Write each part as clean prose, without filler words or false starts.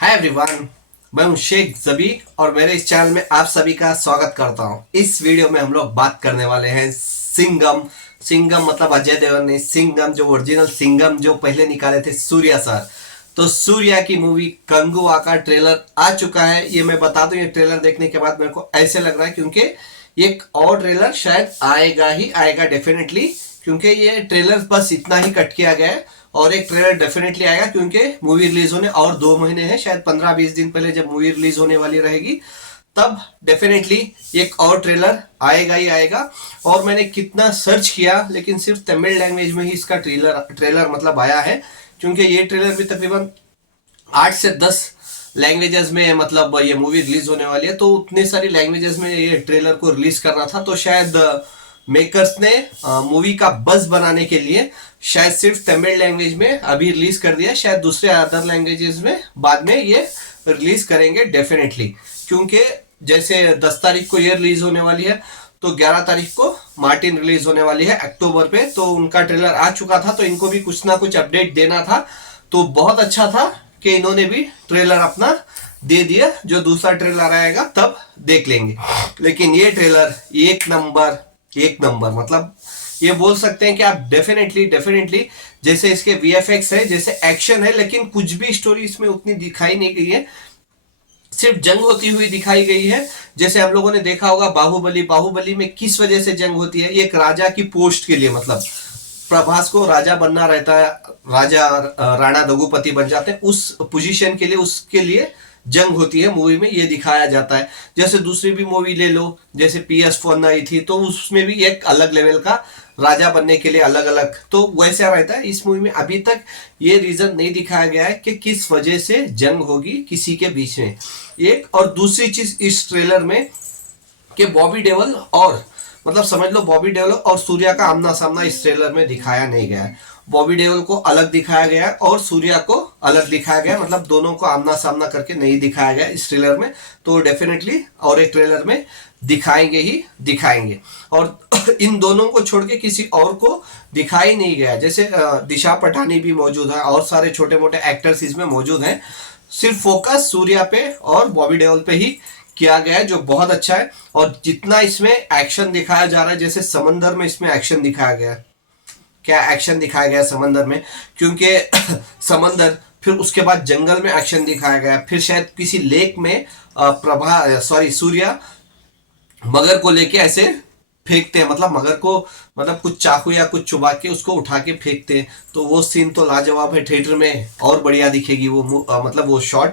Hi everyone. मैं हूं शेख जबी और मेरे इस चैनल में आप सभी का स्वागत करता हूं। इस वीडियो में हम लोग बात करने वाले हैं सिंघम। सिंघम मतलब अजय देवगन ने सिंघम, जो ओरिजिनल सिंघम जो पहले निकाले थे सूर्या सर। तो सूर्या की मूवी कंगुआ का ट्रेलर आ चुका है। ये मैं बता दूं, ये ट्रेलर देखने के बाद मेरे को ऐसे लग रहा है क्योंकि एक और ट्रेलर शायद आएगा ही आएगा डेफिनेटली, क्योंकि ये ट्रेलर बस इतना ही कट किया गया है और एक ट्रेलर डेफिनेटली आएगा क्योंकि मूवी रिलीज होने और 2 महीने हैं, शायद 15-20 दिन पहले जब मूवी रिलीज होने वाली रहेगी तब डेफिनेटली एक और ट्रेलर आएगा ही आएगा। और मैंने कितना सर्च किया लेकिन सिर्फ तमिल लैंग्वेज में ही इसका ट्रेलर मतलब आया है, क्योंकि ये ट्रेलर भी तकरीबन 8 से 10 लैंग्वेजेस में मतलब ये मूवी रिलीज होने वाली है। तो उतने सारी लैंग्वेजेस में ये ट्रेलर को रिलीज करना था, तो शायद मेकर्स ने मूवी का बज़ बनाने के लिए शायद सिर्फ तमिल लैंग्वेज में अभी रिलीज कर दिया। शायद दूसरे अदर लैंग्वेजेस में बाद में ये रिलीज करेंगे डेफिनेटली, क्योंकि जैसे 10 तारीख को ये रिलीज होने वाली है तो 11 तारीख को मार्टिन रिलीज होने वाली है अक्टूबर पे। तो उनका ट्रेलर आ चुका था तो इनको भी कुछ ना कुछ अपडेट देना था। तो बहुत अच्छा था कि इन्होंने भी ट्रेलर अपना दे दिया। जो दूसरा ट्रेलर आएगा तब देख लेंगे। लेकिन ये ट्रेलर एक नंबर मतलब ये बोल सकते हैं कि आप डेफिनेटली जैसे इसके वीएफएक्स है, जैसे एक्शन है, लेकिन कुछ भी स्टोरी इसमें उतनी दिखाई नहीं गई है। सिर्फ जंग होती हुई दिखाई गई है। जैसे आप लोगों ने देखा होगा बाहुबली में किस वजह से जंग होती है, एक राजा की पोस्ट के लिए, मतलब प्रभास को राजा बनना रहता है, राजा राणा रघुपति बन जाते हैं, उस पोजीशन के लिए, उसके लिए जंग होती है। मूवी में ये दिखाया जाता है। जैसे दूसरी भी मूवी ले लो, जैसे PS4 आई थी तो उसमें भी एक अलग लेवल का राजा बनने के लिए अलग अलग, तो वैसा रहता है। इस मूवी में अभी तक ये रीजन नहीं दिखाया गया है कि किस वजह से जंग होगी किसी के बीच में। एक और दूसरी चीज इस ट्रेलर में कि बॉबी देओल और मतलब समझ लो बॉबी देओल और सूर्या का आमना सामना इस ट्रेलर में दिखाया नहीं गया है। बॉबी देओल को अलग दिखाया गया है और सूर्या को अलग दिखाया गया है, मतलब दोनों को आमना सामना करके नहीं दिखाया गया इस ट्रेलर में। तो डेफिनेटली और एक ट्रेलर में दिखाएंगे ही दिखाएंगे। और इन दोनों को छोड़ के किसी और को दिखाई नहीं गया। जैसे दिशा पटानी भी मौजूद है और सारे छोटे मोटे एक्टर्स इसमें मौजूद हैं। सिर्फ फोकस सूर्या पे और बॉबी देओल पे ही किया गया है, जो बहुत अच्छा है। और जितना इसमें एक्शन दिखाया जा रहा है, जैसे समंदर में इसमें एक्शन दिखाया गया है, क्या एक्शन दिखाया गया समंदर में, क्योंकि समंदर, फिर उसके बाद जंगल में एक्शन दिखाया गया, फिर शायद किसी लेक में सूर्या मगर को लेके ऐसे फेंकते हैं, मतलब मगर को मतलब कुछ चाकू या कुछ चुबा के उसको उठा के फेंकते हैं। तो वो सीन तो लाजवाब है, थिएटर में और बढ़िया दिखेगी वो मतलब वो शॉट।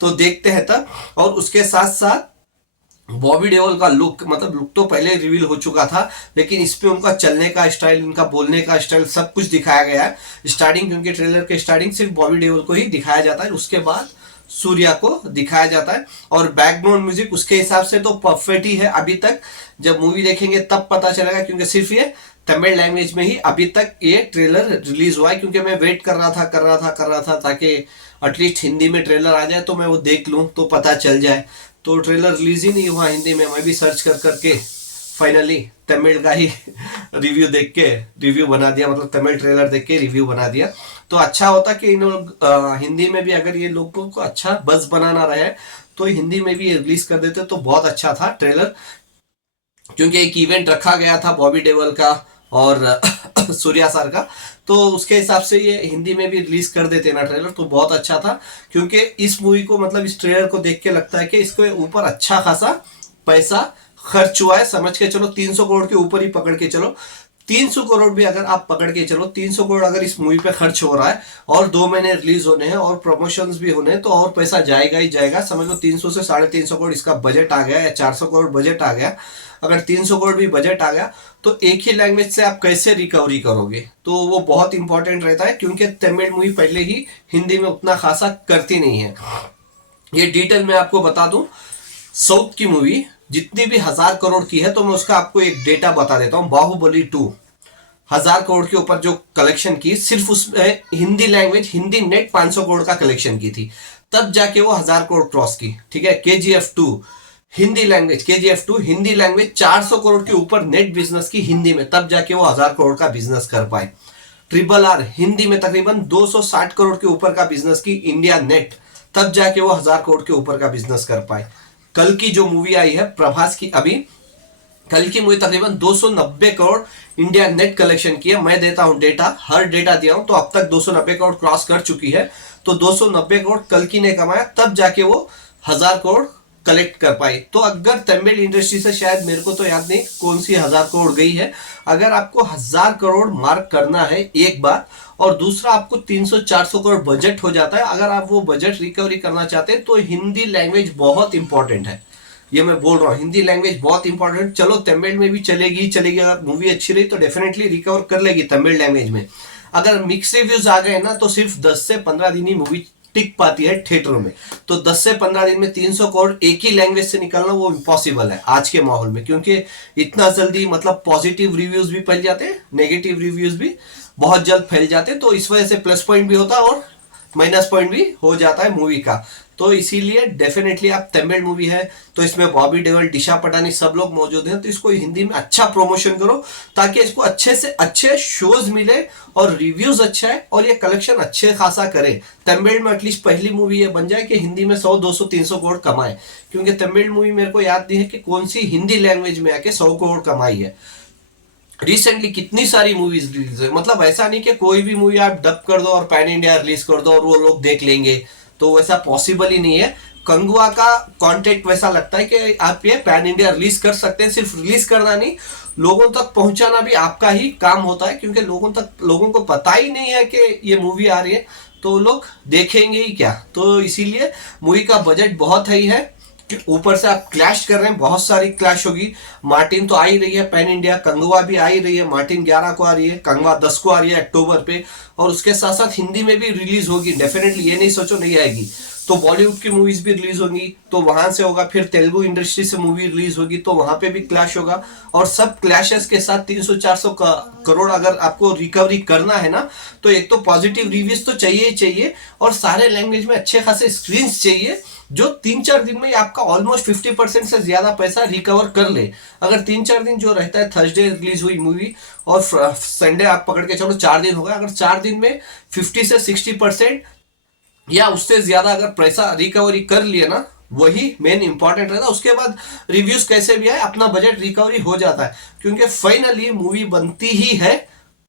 तो देखते हैं तब। और उसके साथ साथ बॉबी देओल का लुक, मतलब लुक तो पहले रिवील हो चुका था, लेकिन इस पे उनका चलने का स्टाइल, उनका बोलने का स्टाइल, सब कुछ दिखाया गया है स्टार्टिंग, क्योंकि ट्रेलर के स्टार्टिंग सिर्फ बॉबी देओल को ही दिखाया जाता है, उसके बाद सूर्या को दिखाया जाता है। और बैकग्राउंड म्यूजिक उसके हिसाब से तो परफेक्ट ही है। अभी तक जब मूवी देखेंगे तब पता चलेगा, क्योंकि सिर्फ ये तमिल लैंग्वेज में ही अभी तक ये ट्रेलर रिलीज हुआ है। क्योंकि मैं वेट कर रहा था ताकि एटलीस्ट हिंदी में ट्रेलर आ जाए तो मैं वो देख लूं तो पता चल जाए। तो ट्रेलर रिलीज ही नहीं हुआ हिंदी में। मैं भी सर्च कर करके फाइनली तमिल का ही रिव्यू देख के रिव्यू बना दिया, मतलब तमिल ट्रेलर देख के रिव्यू बना दिया। तो अच्छा होता कि इन लोग हिंदी में भी, अगर ये लोगों को अच्छा बस बनाना रहे तो हिंदी में भी रिलीज कर देते तो बहुत अच्छा था ट्रेलर। क्योंकि एक इवेंट रखा गया था बॉबी देओल का और सूर्या सर का, तो उसके हिसाब से ये हिंदी में भी रिलीज कर देते ना ट्रेलर तो बहुत अच्छा था। क्योंकि इस मूवी को, मतलब इस ट्रेलर को देख के लगता है कि इसके ऊपर अच्छा खासा पैसा खर्च हुआ है। समझ के चलो 300 करोड़ के ऊपर ही पकड़ के चलो, 300 करोड़ भी अगर आप पकड़ के चलो, 300 करोड़ अगर इस मूवी पे खर्च हो रहा है और 2 महीने रिलीज होने हैं और प्रमोशंस भी होने हैं तो और पैसा जाएगा ही जाएगा। समझ लो 300 से 350 करोड़ इसका बजट आ गया या 400 करोड़ बजट आ गया। अगर 300 करोड़ भी बजट आ गया तो एक ही लैंग्वेज से आप कैसे रिकवरी करोगे, तो वो बहुत इंपॉर्टेंट रहता है। क्योंकि तमिल मूवी पहले ही हिंदी में उतना खासा करती नहीं है। ये डिटेल में आपको बता दूं, साउथ की मूवी जितनी भी 1000 करोड़ की है, तो मैं उसका आपको एक डेटा बता देता हूं। बाहुबली 2 1000 करोड़ के ऊपर जो कलेक्शन की, सिर्फ उसमें हिंदी लैंग्वेज, हिंदी नेट 500 करोड़ का कलेक्शन की थी, तब जाके वो 1000 करोड़ क्रॉस की। ठीक है। KGF 2 Hindi language, KGF 2 Hindi language 400 crore के ऊपर नेट बिजनेस की हिंदी में, तब जाके वो 1000 करोड़ का बिजनेस कर पाए। RRR हिंदी में तकरीबन 260 करोड़ के ऊपर का बिजनेस की इंडिया नेट, तब जाके वो 1000 करोड़ के ऊपर का बिजनेस कर पाए। कल की जो मूवी आई है प्रभास की, अभी कल की मूवी तकरीबन 290 करोड़ इंडिया नेट कलेक्शन की है। मैं देता हूं डेटा, हर डेटा दिया हूं, तो अब तक 290 करोड़ क्रॉस कर चुकी है। तो 290 करोड़ कल की ने कमाया, तब जाके वो 1000 करोड़ कलेक्ट कर पाई। तो अगर तमिल इंडस्ट्री से, शायद मेरे को तो याद नहीं कौन सी 1000 करोड़ गई है, अगर आपको 1000 करोड़ मार्क करना है एक बार, और दूसरा आपको 300-400 करोड़ बजट हो जाता है, अगर आप वो बजट रिकवरी करना चाहते हैं तो हिंदी लैंग्वेज बहुत इंपॉर्टेंट है। ये मैं बोल रहा हूँ, हिंदी लैंग्वेज बहुत इंपॉर्टेंट। चलो तमिल में भी चलेगी चलेगी, अगर मूवी अच्छी रही तो डेफिनेटली रिकवर कर लेगी तमिल लैंग्वेज में। अगर मिक्स रिव्यूज आ गए ना तो सिर्फ 10 से 15 दिन ही मूवी टिक पाती है थिएटरों में। तो 10 से 15 दिन में 300 करोड़ एक ही लैंग्वेज से निकलना वो इम्पॉसिबल है आज के माहौल में, क्योंकि इतना जल्दी मतलब पॉजिटिव रिव्यूज भी फैल जाते हैं, नेगेटिव रिव्यूज भी बहुत जल्द फैल जाते हैं। तो इस वजह से प्लस पॉइंट भी होता है और माइनस पॉइंट भी हो जाता है मूवी का। तो इसीलिए डेफिनेटली आप तमिल मूवी है तो इसमें बॉबी देओल, दिशा पटानी सब लोग मौजूद हैं, तो इसको हिंदी में अच्छा प्रमोशन करो ताकि इसको अच्छे से अच्छे शोज मिले और रिव्यूज अच्छा है और ये कलेक्शन अच्छे खासा करे। तमिल में एटलीस्ट पहली मूवी ये बन जाए कि हिंदी में 100, 200, 300 करोड़ कमाए, क्योंकि तमिल मूवी मेरे को याद नहीं है कि कौन सी हिंदी लैंग्वेज में आके 100 करोड़ कमाई है। रिसेंटली कितनी सारी मूवीज रिलीज है, मतलब ऐसा नहीं कि कोई भी मूवी आप डब कर दो और पैन इंडिया रिलीज कर दो और वो लोग देख लेंगे, तो वैसा पॉसिबल ही नहीं है। कंगुआ का कॉन्टेक्ट वैसा लगता है कि आप ये पैन इंडिया रिलीज कर सकते हैं, सिर्फ रिलीज करना नहीं, लोगों तक पहुंचाना भी आपका ही काम होता है, क्योंकि लोगों को पता ही नहीं है कि ये मूवी आ रही है, तो लोग देखेंगे ही क्या। तो इसीलिए मूवी का बजट बहुत हाई है, ऊपर से आप क्लैश कर रहे हैं, बहुत सारी क्लैश होगी। मार्टिन तो आ ही रही है पैन इंडिया, कंगवा भी आ ही रही है, मार्टिन 11 को आ रही है, कंगवा 10 को आ रही है अक्टूबर पे, और उसके साथ साथ हिंदी में भी रिलीज होगी डेफिनेटली, ये नहीं सोचो नहीं आएगी। तो बॉलीवुड की मूवीज भी रिलीज होंगी तो वहां से होगा, फिर तेलुगु इंडस्ट्री से मूवी रिलीज होगी तो वहां पे भी क्लैश होगा, और सब क्लैशेस के साथ 300-400 करोड़ अगर आपको रिकवरी करना है ना, तो एक तो पॉजिटिव रिव्यूज तो चाहिए ही चाहिए, और सारे लैंग्वेज में अच्छे खासे स्क्रीन चाहिए जो 3-4 दिन में आपका ऑलमोस्ट 50% से ज्यादा पैसा रिकवर कर ले। अगर 3-4 दिन जो रहता है, थर्सडे रिलीज हुई मूवी और संडे आप पकड़ के चलो 4 दिन हो गए, अगर 4 दिन में 50 से 60% या उससे ज्यादा अगर पैसा रिकवरी कर लिए ना, वही मेन इंपॉर्टेंट रहता है। उसके बाद रिव्यूज कैसे भी आए अपना बजट रिकवरी हो जाता है, क्योंकि फाइनली मूवी बनती ही है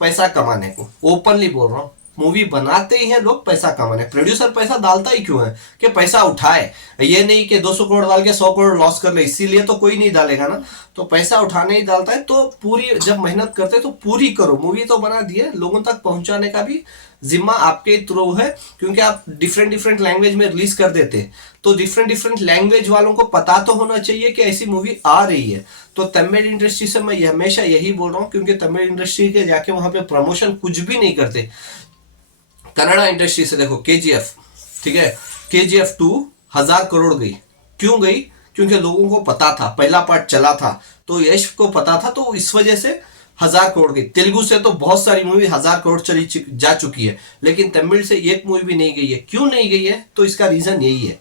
पैसा कमाने को, ओपनली बोल रहा हूँ। मूवी बनाते ही हैं लोग पैसा कमाने, प्रोड्यूसर पैसा डालता ही क्यों है कि पैसा उठाए, ये नहीं कि 200 करोड़ डाल के 100 करोड़ लॉस कर ले, इसीलिए तो कोई नहीं डालेगा ना, तो पैसा उठाने ही डालता है। तो पूरी जब मेहनत करते तो पूरी करो, मूवी तो बना दी है, लोगों तक पहुंचाने का भी जिम्मा आपके थ्रू है, क्योंकि आप डिफरेंट डिफरेंट लैंग्वेज में रिलीज कर देते हैं, तो डिफरेंट डिफरेंट लैंग्वेज वालों को पता तो होना चाहिए कि ऐसी मूवी आ रही है। तो तमिल इंडस्ट्री से मैं हमेशा यही बोल रहा हूँ, क्योंकि तमिल इंडस्ट्री के जाके वहां पे प्रमोशन कुछ भी नहीं करते। कनाडा इंडस्ट्री से देखो केजीएफ, ठीक है, केजीएफ 2 1000 करोड़ गई, क्यों गई? क्योंकि लोगों को पता था, पहला पार्ट चला था तो यश को पता था, तो इस वजह से 1000 करोड़ गई। तेलुगु से तो बहुत सारी मूवी 1000 करोड़ जा चुकी है, लेकिन तमिल से एक मूवी भी नहीं गई है। क्यों नहीं गई है? तो इसका रीजन यही है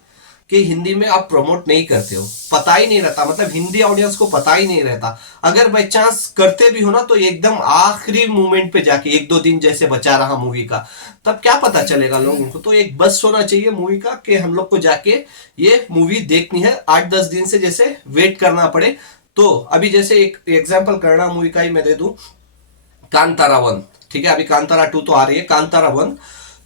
कि हिंदी में आप प्रमोट नहीं करते हो, पता ही नहीं रहता, मतलब हिंदी ऑडियंस को पता ही नहीं रहता। अगर बाई चांस करते भी हो ना तो एकदम आखिरी मोमेंट पे जाके 1-2 दिन जैसे बचा रहा मूवी का, तब क्या पता चलेगा लोगों को। तो एक बस होना चाहिए मूवी का कि हम लोग को जाके ये मूवी देखनी है, 8-10 दिन से जैसे वेट करना पड़े। तो अभी जैसे एक एग्जाम्पल कन्नड़ा मूवी का ही मैं दे दूं, कांतारा 1, ठीक है, अभी कांतारा 2 तो आ रही है, कांतारा 1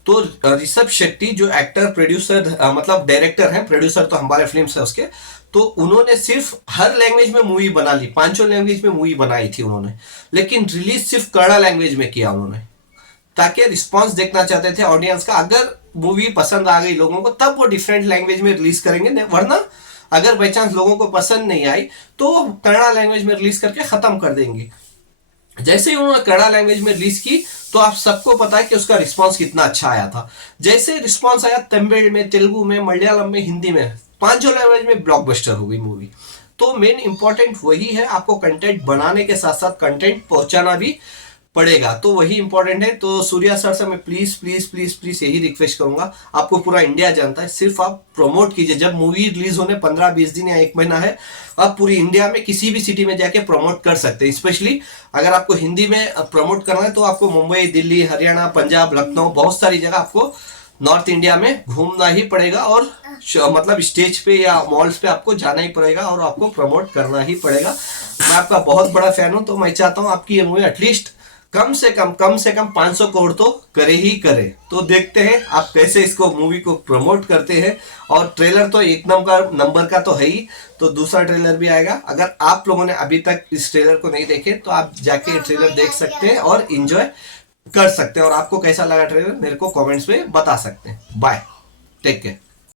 तो ऋषभ शेट्टी जो एक्टर प्रोड्यूसर मतलब डायरेक्टर हैं, प्रोड्यूसर तो हमारे फिल्म है उसके, तो उन्होंने सिर्फ हर लैंग्वेज में मूवी बना ली, 5 लैंग्वेज में मूवी बनाई थी उन्होंने, लेकिन रिलीज सिर्फ कन्नड़ा लैंग्वेज में किया उन्होंने, ताकि रिस्पांस देखना चाहते थे ऑडियंस का। अगर मूवी पसंद आ गई लोगों को तब वो डिफरेंट लैंग्वेज में रिलीज करेंगे, वरना अगर बाई चांस लोगों को पसंद नहीं आई तो कन्नड़ा लैंग्वेज में रिलीज करके खत्म कर देंगे। जैसे ही उन्होंने कन्नड़ा लैंग्वेज में रिलीज की तो आप सबको पता है कि उसका रिस्पांस कितना अच्छा आया था। जैसे रिस्पांस आया तमिल में, तेलुगु में, मलयालम में, हिंदी में, 5 लैंग्वेज में ब्लॉकबस्टर हो गई मूवी। तो मेन इंपॉर्टेंट वही है, आपको कंटेंट बनाने के साथ साथ कंटेंट पहुंचाना भी पड़ेगा, तो वही इंपॉर्टेंट है। तो सूर्या सर से मैं प्लीज प्लीज प्लीज प्लीज यही रिक्वेस्ट करूंगा, आपको पूरा इंडिया जानता है, सिर्फ आप प्रमोट कीजिए। जब मूवी रिलीज होने 15-20 दिन या 1 महीना है, आप पूरी इंडिया में किसी भी सिटी में जाके प्रमोट कर सकते हैं। स्पेशली अगर आपको हिंदी में प्रमोट करना है तो आपको मुंबई, दिल्ली, हरियाणा, पंजाब, लखनऊ, बहुत सारी जगह आपको नॉर्थ इंडिया में घूमना ही पड़ेगा और मतलब स्टेज पे या मॉल्स पे आपको जाना ही पड़ेगा और आपको प्रमोट करना ही पड़ेगा। मैं आपका बहुत बड़ा फैन हूं, तो मैं चाहता हूं आपकी ये मूवी एटलीस्ट कम से कम 500 करोड़ तो करे ही करे। तो देखते हैं आप कैसे इसको मूवी को प्रमोट करते हैं। और ट्रेलर तो एक नंबर का तो है ही, तो दूसरा ट्रेलर भी आएगा। अगर आप लोगों ने अभी तक इस ट्रेलर को नहीं देखे तो आप जाके ट्रेलर देख सकते हैं और इंजॉय कर सकते हैं। और आपको कैसा लगा ट्रेलर मेरे को कमेंट्स में बता सकते हैं। Bye, take care.